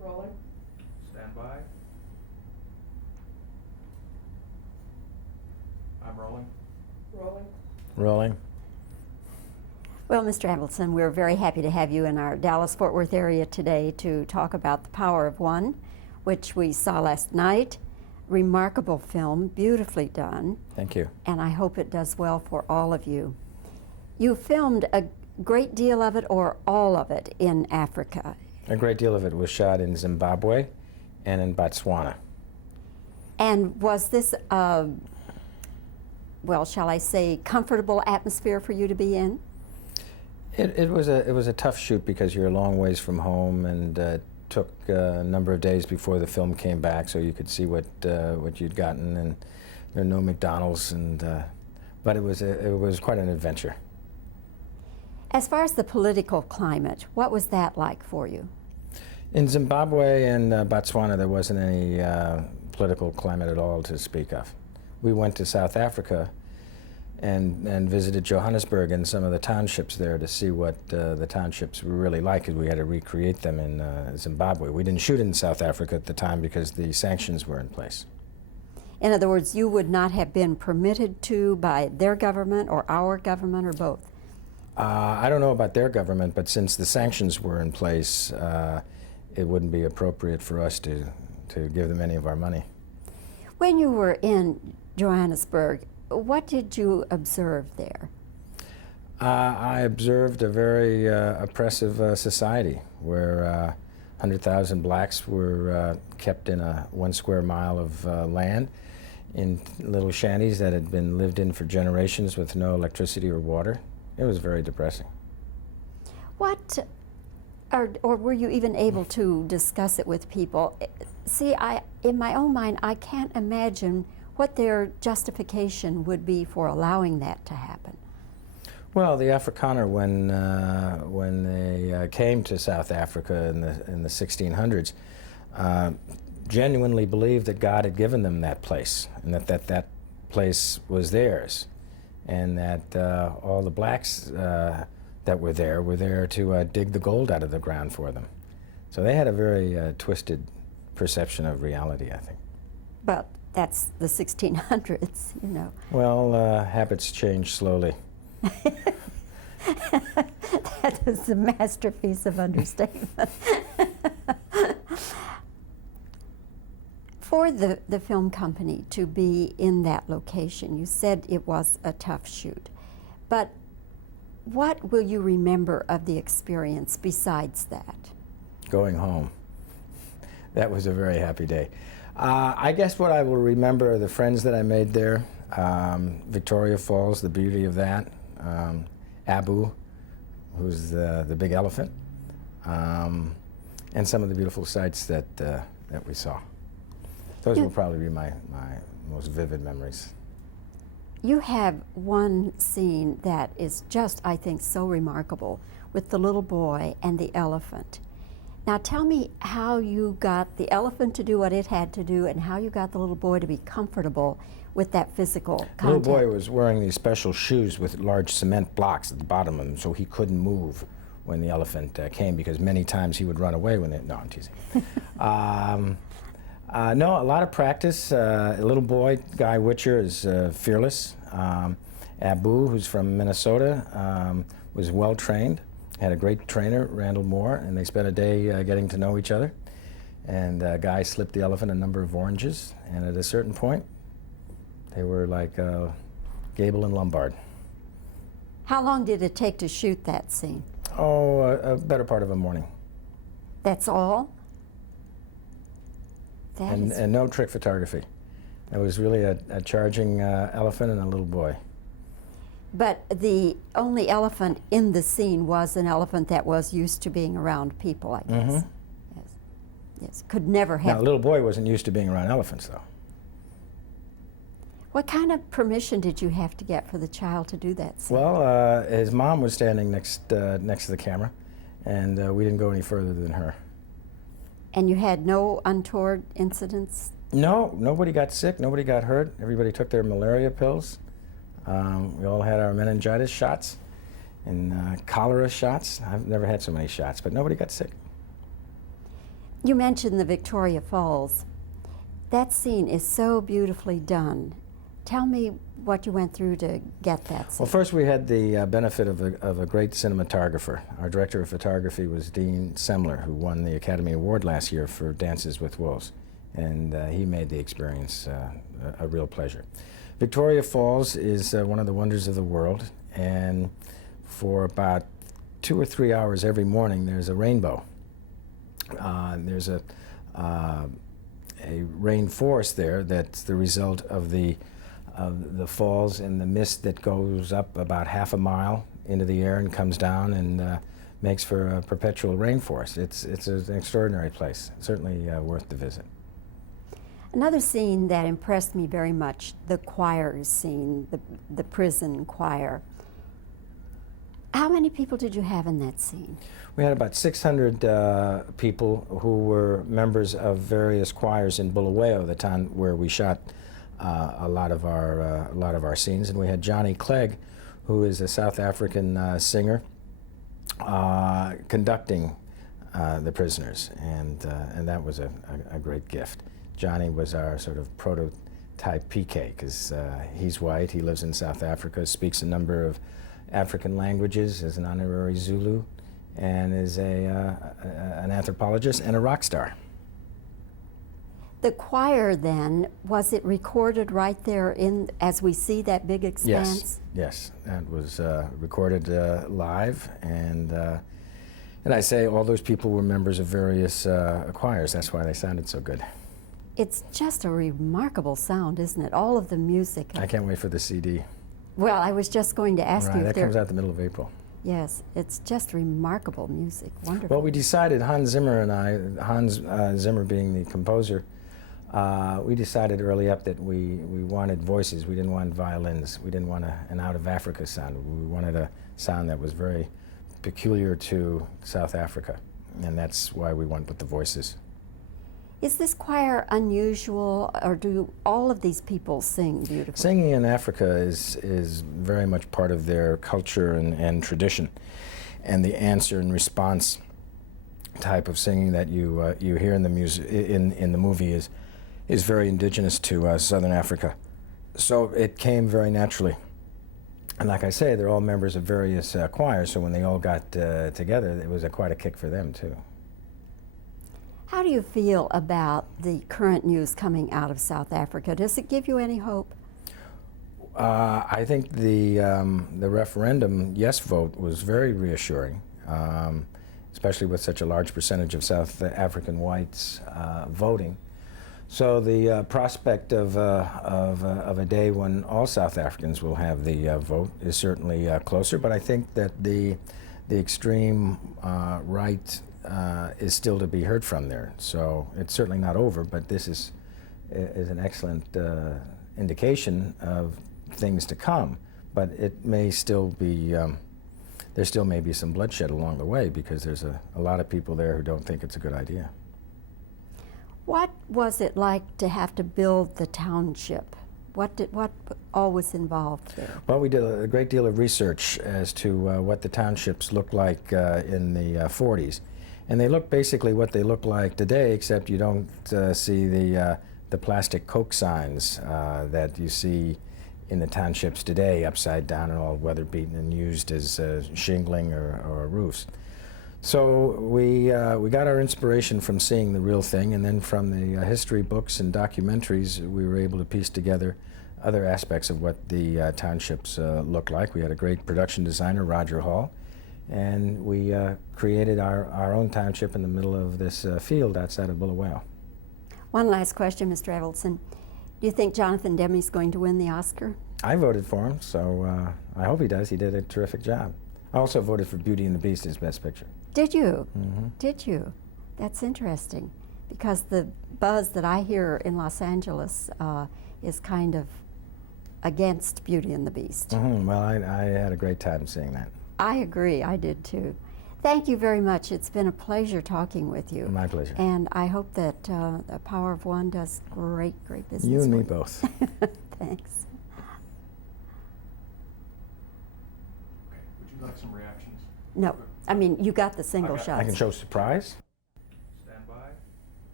Rolling. Stand by. I'm rolling. Rolling. Rolling. Well, Mr. Avildson, we're very happy to have you in our Dallas-Fort Worth area today to talk about The Power of One, which we saw last night. Remarkable film, beautifully done. Thank you. And I hope it does well for all of you. You filmed a great deal of it, or all of it, in Africa. A great deal of it was shot in Zimbabwe and in Botswana. And was this, well, shall I say, comfortable atmosphere for you to be in? It was a tough shoot because you're a long ways from home, and took a number of days before the film came back so you could see what you'd gotten, and there are no McDonald's, and but it was quite an adventure. As far as the political climate, what was that like for you? In Zimbabwe and Botswana, there wasn't any political climate at all to speak of. We went to South Africa and visited Johannesburg and some of the townships there to see what the townships were really like, because we had to recreate them in Zimbabwe. We didn't shoot in South Africa at the time because the sanctions were in place. In other words, you would not have been permitted to by their government or our government, or both? I don't know about their government, but since the sanctions were in place, it wouldn't be appropriate for us to give them any of our money. When you were in Johannesburg, what did you observe there? I observed a very oppressive society where 100,000 blacks were kept in a 1 square mile of land in little shanties that had been lived in for generations with no electricity or water. It was very depressing. What, or were you even able to discuss it with people? See, in my own mind, I can't imagine what their justification would be for allowing that to happen. Well, the Afrikaner, when they came to South Africa in the 1600s, genuinely believed that God had given them that place, and that place was theirs, and that all the blacks that were there to dig the gold out of the ground for them. So they had a very twisted perception of reality, I think. But that's the 1600s, you know. Well, habits change slowly. That is a masterpiece of understatement. For the film company to be in that location, you said it was a tough shoot. But what will you remember of the experience besides that? Going home. That was a very happy day. I guess what I will remember are the friends that I made there. Victoria Falls, the beauty of that. Abu, who's the big elephant. And some of the beautiful sights that we saw. Those will probably be my most vivid memories. You have one scene that is just, I think, so remarkable with the little boy and the elephant. Now tell me how you got the elephant to do what it had to do, and how you got the little boy to be comfortable with that physical contact. The little boy was wearing these special shoes with large cement blocks at the bottom of them, so he couldn't move when the elephant came, because many times he would run away when it... No, I'm teasing. No, a lot of practice. A little boy, Guy Witcher, is fearless. Abu, who's from Minnesota, was well trained. Had a great trainer, Randall Moore, and they spent a day getting to know each other. And Guy slipped the elephant a number of oranges, and at a certain point, they were like Gable and Lombard. How long did it take to shoot that scene? Oh, a better part of a morning. That's all? And no trick photography. It was really a charging elephant and a little boy. But the only elephant in the scene was an elephant that was used to being around people, I guess. Mm-hmm. Yes. Yes. Could never have. Now, the little boy wasn't used to being around elephants, though. What kind of permission did you have to get for the child to do that scene? Well, his mom was standing next to the camera, and we didn't go any further than her. And you had no untoward incidents? No, nobody got sick, nobody got hurt. Everybody took their malaria pills. We all had our meningitis shots and cholera shots. I've never had so many shots, but nobody got sick. You mentioned the Victoria Falls. That scene is so beautifully done. Tell me what you went through to get that scene. Well, first we had the benefit of a great cinematographer. Our director of photography was Dean Semler, who won the Academy Award last year for Dances with Wolves. And he made the experience a real pleasure. Victoria Falls is one of the wonders of the world, and for about 2 or 3 hours every morning there's a rainbow. There's a rainforest there that's the result of the falls and the mist that goes up about half a mile into the air and comes down and makes for a perpetual rainforest. It's an extraordinary place, certainly worth the visit. Another scene that impressed me very much, the choir scene, the prison choir. How many people did you have in that scene? We had about 600 people who were members of various choirs in Bulawayo, the town where we shot a lot of our scenes, and we had Johnny Clegg, who is a South African singer, conducting the prisoners, and that was a great gift. Johnny was our sort of prototype PK, because he's white, he lives in South Africa, speaks a number of African languages, is an honorary Zulu, and is an anthropologist and a rock star. The choir then, was it recorded right there as we see that big expanse? Yes, that was recorded live, and I say all those people were members of various choirs. That's why they sounded so good. It's just a remarkable sound, isn't it? All of the music. I can't wait for the CD. Well, I was just going to ask you if that comes out the middle of April. Yes, it's just remarkable music, wonderful. Well, we decided, Hans Zimmer and I, Hans Zimmer being the composer, we decided early up that we wanted voices. We didn't want violins. We didn't want an out of Africa sound. We wanted a sound that was very peculiar to South Africa, and that's why we went with the voices. Is this choir unusual, or do all of these people sing beautifully? Singing in Africa is very much part of their culture and tradition, and the answer and response type of singing that you hear in the music in the movie is very indigenous to Southern Africa. So it came very naturally. And like I say, they're all members of various choirs, so when they all got together, it was quite a kick for them too. How do you feel about the current news coming out of South Africa? Does it give you any hope? I think the referendum yes vote was very reassuring, especially with such a large percentage of South African whites voting. So the prospect of a day when all South Africans will have the vote is certainly closer, but I think that the extreme right is still to be heard from there. So it's certainly not over, but this is an excellent indication of things to come. But it may still be, there still may be some bloodshed along the way, because there's a lot of people there who don't think it's a good idea. What was it like to have to build the township? What all was involved there? Well, we did a great deal of research as to what the townships looked like in the 40s. And they look basically what they look like today, except you don't see the plastic Coke signs that you see in the townships today, upside down and all weather beaten and used as shingling or roofs. So we got our inspiration from seeing the real thing, and then from the history books and documentaries, we were able to piece together other aspects of what the townships look like. We had a great production designer, Roger Hall, and we created our own township in the middle of this field outside of Bulawayo. One last question, Mr. Avildson. Do you think Jonathan Demme's going to win the Oscar? I voted for him, so I hope he does. He did a terrific job. I also voted for Beauty and the Beast as Best Picture. Did you? Mm-hmm. Did you? That's interesting, because the buzz that I hear in Los Angeles is kind of against Beauty and the Beast. Mm-hmm. Well, I had a great time seeing that. I agree. I did too. Thank you very much. It's been a pleasure talking with you. My pleasure. And I hope that the Power of One does great business. You and me for both. Thanks. Okay, would you like some reactions? No, I mean, you got the single Okay. shots. I can show surprise. Stand by.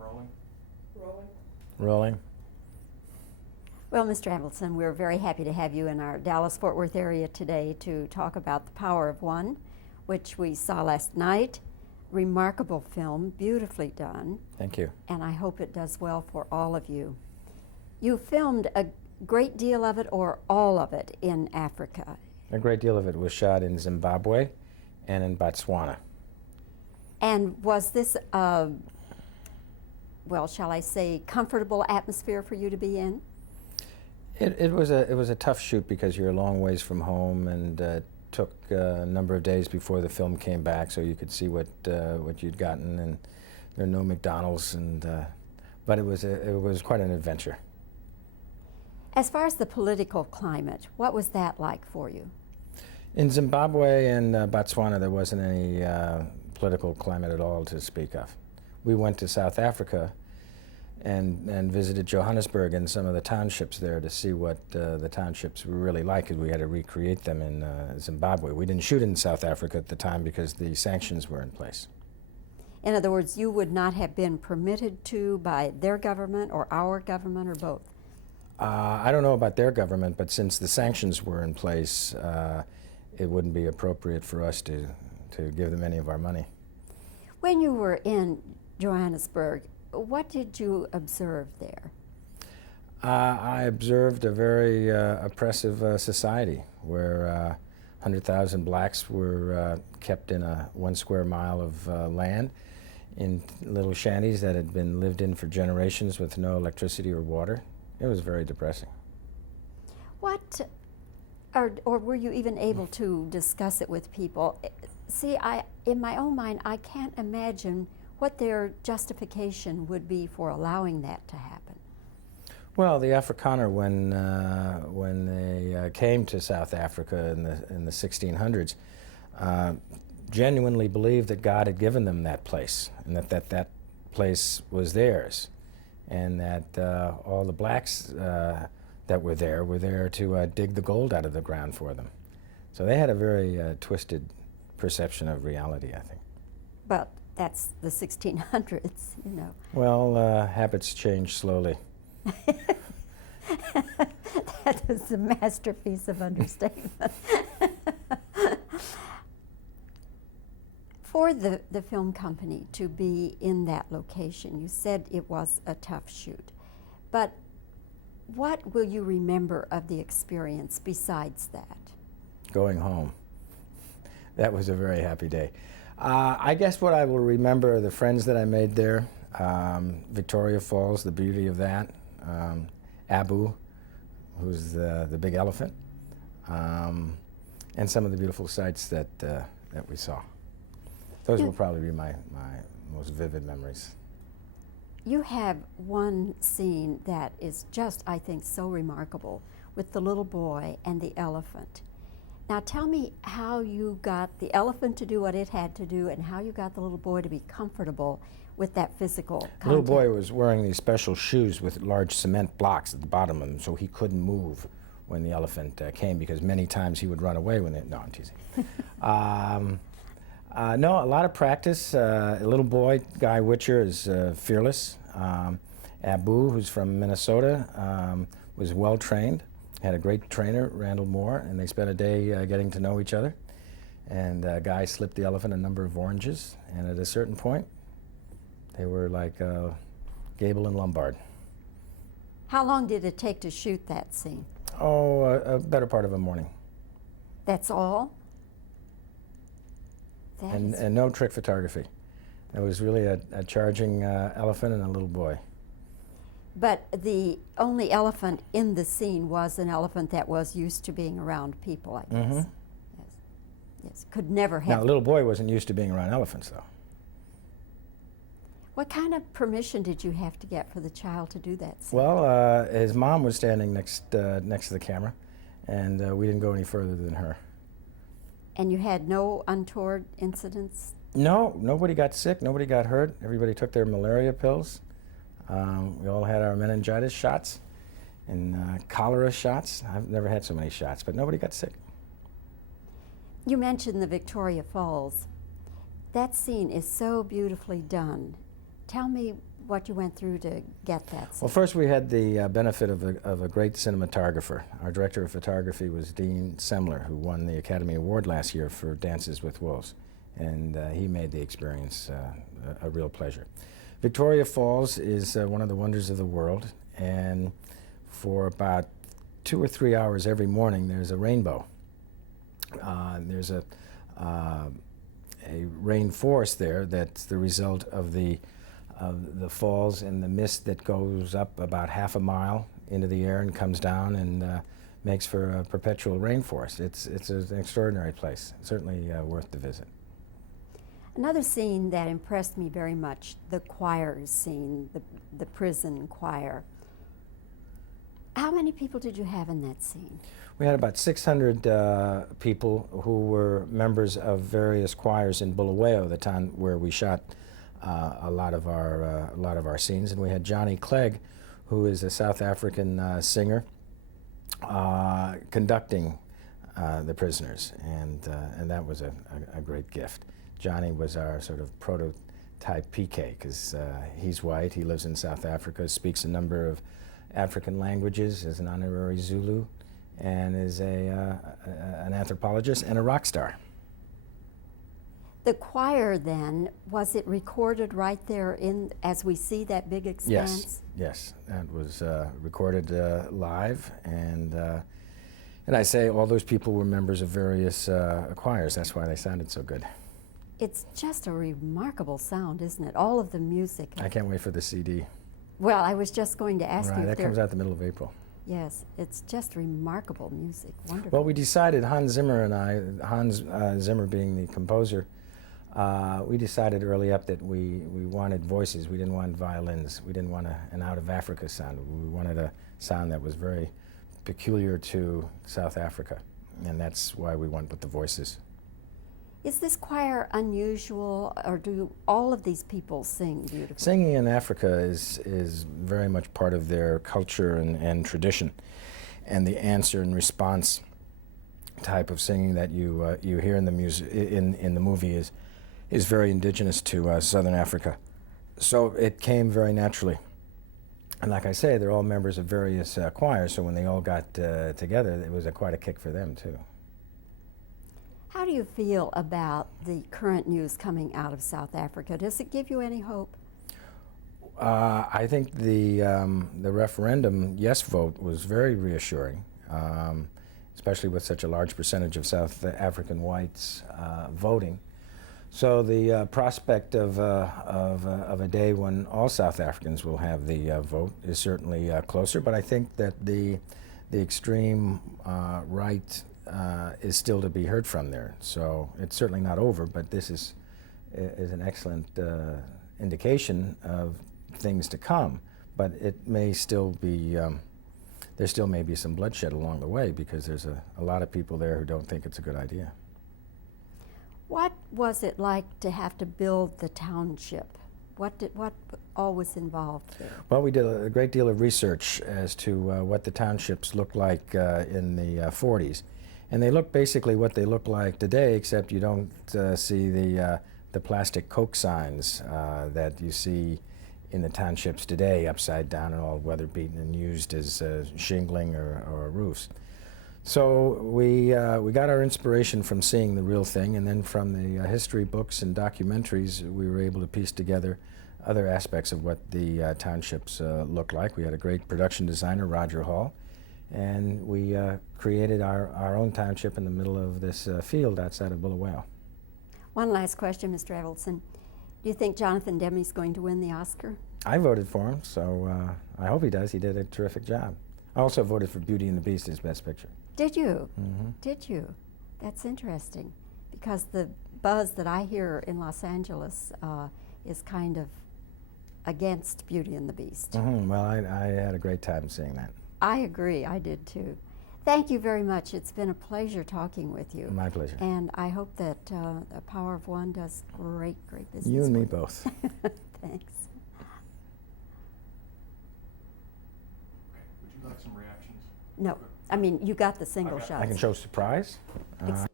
rolling. Rolling. Well, Mr. Avildson, we're very happy to have you in our Dallas-Fort Worth area today to talk about The Power of One, which we saw last night. Remarkable film, beautifully done. Thank you. And I hope it does well for all of you. You filmed a great deal of it, or all of it, in Africa. A great deal of it was shot in Zimbabwe and in Botswana. And was this well, shall I say, comfortable atmosphere for you to be in? It was a tough shoot because you're a long ways from home, and took a number of days before the film came back, so you could see what you'd gotten. And there are no McDonald's, and but it was quite an adventure. As far as the political climate, what was that like for you? In Zimbabwe and Botswana, there wasn't any political climate at all to speak of. We went to South Africa and visited Johannesburg and some of the townships there to see what the townships were really like, because we had to recreate them in Zimbabwe. We didn't shoot in South Africa at the time because the sanctions were in place. In other words, you would not have been permitted to by their government or our government, or both? I don't know about their government, but since the sanctions were in place, it wouldn't be appropriate for us to give them any of our money. When you were in Johannesburg, what did you observe there? I observed a very oppressive society where 100,000 blacks were kept in a 1 square mile of land in little shanties that had been lived in for generations with no electricity or water. It was very depressing. What, or were you even able to discuss it with people? See, in my own mind, I can't imagine what their justification would be for allowing that to happen. Well, the Afrikaner, when they came to South Africa in the 1600s, genuinely believed that God had given them that place, and that place was theirs, and that all the blacks that were there to dig the gold out of the ground for them. So they had a very twisted perception of reality, I think. But that's the 1600s, you know. Well, habits change slowly. That is a masterpiece of understatement. For the film company to be in that location, you said it was a tough shoot. But what will you remember of the experience besides that? Going home. That was a very happy day. I guess what I will remember are the friends that I made there. Victoria Falls, the beauty of that. Abu, who's the big elephant. And some of the beautiful sights that we saw. Those will probably be my most vivid memories. You have one scene that is just, I think, so remarkable with the little boy and the elephant. Now tell me how you got the elephant to do what it had to do, and how you got the little boy to be comfortable with that physical contact. The little boy was wearing these special shoes with large cement blocks at the bottom of them, so he couldn't move when the elephant came, because many times he would run away when it... No, I'm teasing. No, a lot of practice. A little boy, Guy Witcher, is fearless. Abu, who's from Minnesota, was well trained. Had a great trainer, Randall Moore, and they spent a day getting to know each other. And Guy slipped the elephant a number of oranges, and at a certain point, they were like Gable and Lombard. How long did it take to shoot that scene? Oh, a better part of a morning. That's all? And no trick photography. It was really a charging elephant and a little boy. But the only elephant in the scene was an elephant that was used to being around people, I guess. Mm-hmm. Yes. Yes. Could never have. Now, the little boy wasn't used to being around elephants, though. What kind of permission did you have to get for the child to do that scene? Well, his mom was standing next to the camera, and we didn't go any further than her. And you had no untoward incidents? No, nobody got sick, nobody got hurt. Everybody took their malaria pills. We all had our meningitis shots and cholera shots. I've never had so many shots, but nobody got sick. You mentioned the Victoria Falls. That scene is so beautifully done. Tell me what you went through to get that scene? Well, first we had the benefit of a great cinematographer. Our director of photography was Dean Semler, who won the Academy Award last year for Dances with Wolves, and he made the experience a real pleasure. Victoria Falls is one of the wonders of the world, and for about 2 or 3 hours every morning there's a rainbow. There's a rainforest there that's the result of the falls and the mist that goes up about half a mile into the air and comes down and makes for a perpetual rainforest. It's an extraordinary place, certainly worth the visit. Another scene that impressed me very much, the choir scene, the prison choir. How many people did you have in that scene? We had about 600 people who were members of various choirs in Bulawayo, the town where we shot a lot of our scenes, and we had Johnny Clegg, who is a South African singer, conducting the prisoners, and that was a great gift. Johnny was our sort of prototype PK because he's white, he lives in South Africa, speaks a number of African languages, is an honorary Zulu, and is an anthropologist and a rock star. The choir then, was it recorded right there as we see that big expanse? Yes, that was recorded live, and I say all those people were members of various choirs. That's why they sounded so good. It's just a remarkable sound, isn't it? All of the music. I can't wait for the CD. Well, I was just going to ask you Right, if that comes out the middle of April. Yes, it's just remarkable music, wonderful. Well, we decided, Hans Zimmer and I, Hans Zimmer being the composer, we decided early up that we wanted voices. We didn't want violins. We didn't want an out of Africa sound. We wanted a sound that was very peculiar to South Africa, and that's why we went with the voices. Is this choir unusual, or do all of these people sing beautifully? Singing in Africa is very much part of their culture and tradition, and the answer and response type of singing that you hear in the music in the movie is very indigenous to Southern Africa. So it came very naturally. And like I say, they're all members of various choirs, so when they all got together, it was quite a kick for them too. How do you feel about the current news coming out of South Africa? Does it give you any hope? I think the referendum yes vote was very reassuring, especially with such a large percentage of South African whites voting. So the prospect of a day when all South Africans will have the vote is certainly closer, but I think that the extreme right is still to be heard from there. So it's certainly not over, but this is an excellent indication of things to come. But it may still be, there still may be some bloodshed along the way because there's a lot of people there who don't think it's a good idea. What was it like to have to build the township? What all was involved there? Well, we did a great deal of research as to what the townships looked like in the 40s. And they look basically what they look like today, except you don't see the plastic Coke signs that you see in the townships today, upside down and all weather beaten and used as shingling or roofs. So we got our inspiration from seeing the real thing, and then from the history books and documentaries, we were able to piece together other aspects of what the townships look like. We had a great production designer, Roger Hall, and we created our own township in the middle of this field outside of Bulawayo. One last question, Mr. Avildson. Do you think Jonathan Demme's going to win the Oscar? I voted for him, so I hope he does. He did a terrific job. I also voted for Beauty and the Beast as Best Picture. Did you? Mm-hmm. Did you? That's interesting, because the buzz that I hear in Los Angeles is kind of against Beauty and the Beast. Mm-hmm. Well, I had a great time seeing that. I agree. I did too. Thank you very much. It's been a pleasure talking with you. My pleasure. And I hope that the Power of One does great business. You and me both. Thanks. Okay, would you like some reactions? No, I mean, you got the single Okay. shots. I can show surprise.